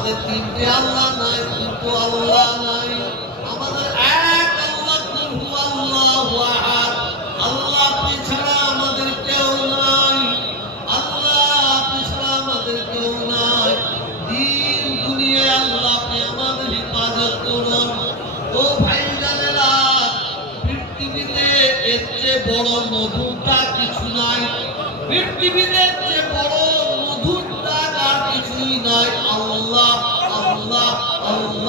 আমাদের তিনটে আল্লাহ নাই কিন্তু আল্লাহ নাই। আমাদের এক আল্লাহ আমাদের কেউ নাই। আমাদের কেউ নাই। দিন আমাদের পৃথিবীতে বড় মধুরতা কিছু নাই। পৃথিবীতে বড় কিছুই নাই।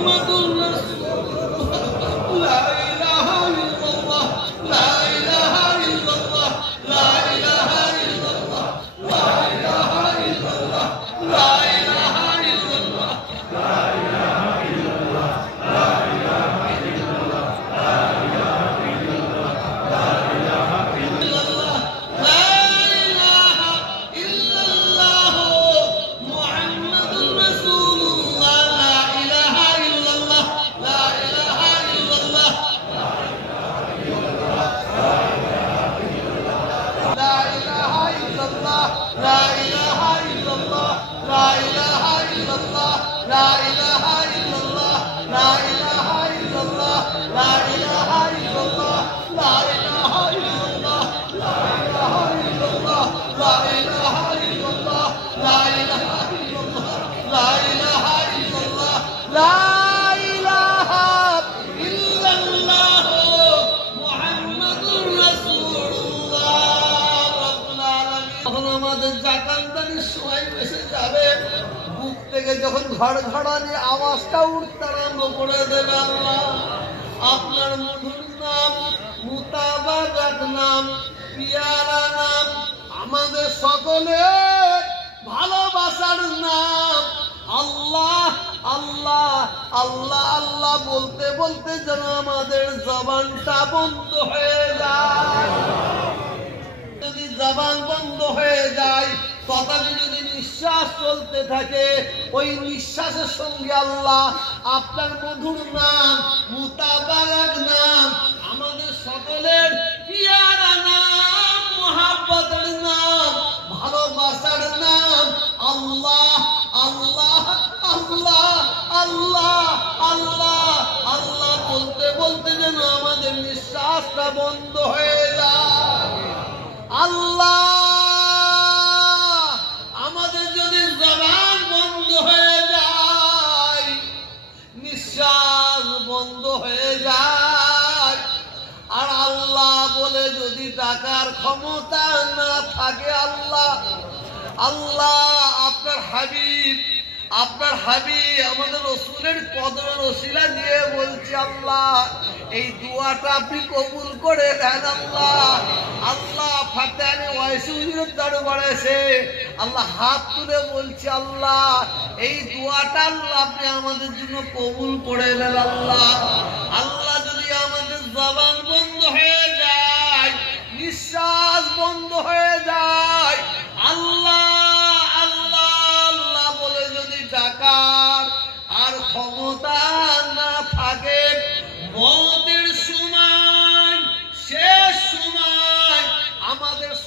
Allahumma La ilaha ঘড়ঘড়ানি আওয়াজটা উঠতারাম্ব করে দেবে আল্লাহ। আপনার মধুর নাম মুতাবাজাত নাম, পিয়ারা নাম, আমাদের সকলের ভালোবাসার নাম। আল্লাহ আল্লাহ আল্লাহ আল্লাহ বলতে বলতে যেন আমাদের জবানটা বন্ধ হয়ে যায়। যদি জবান বন্ধ হয়ে যায়, কথা চলতে থাকে, ওই নিঃশ্বাসের সঙ্গে আল্লাহ আপনার মধুর নাম, মুতাবারাক নাম, আমাদের সকলের পিয়ারা নাম, মহাব্বতের নাম, ভালোবাসার নাম, আল্লাহ আল্লাহ আল্লাহ আল্লাহ আল্লাহ আল্লাহ বলতে বলতে যেন আমাদের নিঃশ্বাসটা বন্ধ হয়ে যায়। আল্লাহ! বন্ধ হয়ে যায়। আর আল্লাহ বলে, যদি টাকার ক্ষমতা না থাকে আল্লাহ আল্লাহ আপনার হাবিব আপনার হাবি আমাদের রসুলের কদমের রসিলা দিয়ে বলছি, আল্লাহ, এই দুয়াটা আপনি কবুল করে দেন আল্লাহ। আল্লাহ ফাতানি ওয়াইসুলের দরবারে এসে আল্লাহ হাত তুলে বলছি, আল্লাহ, এই দুয়াটা আল্লাহ আপনি আমাদের জন্য কবুল করে দেন আল্লাহ। আল্লাহ যদি আমাদের জবান বন্ধ হয়ে যায়, নিঃশ্বাস বন্ধ হয়ে যায়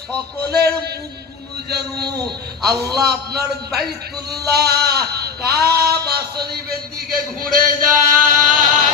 সকলের মুখগুলো যেন আল্লাহ আপনার বাইতুল্লাহ কাবা শরীফের দিকে ঘুরে যায়।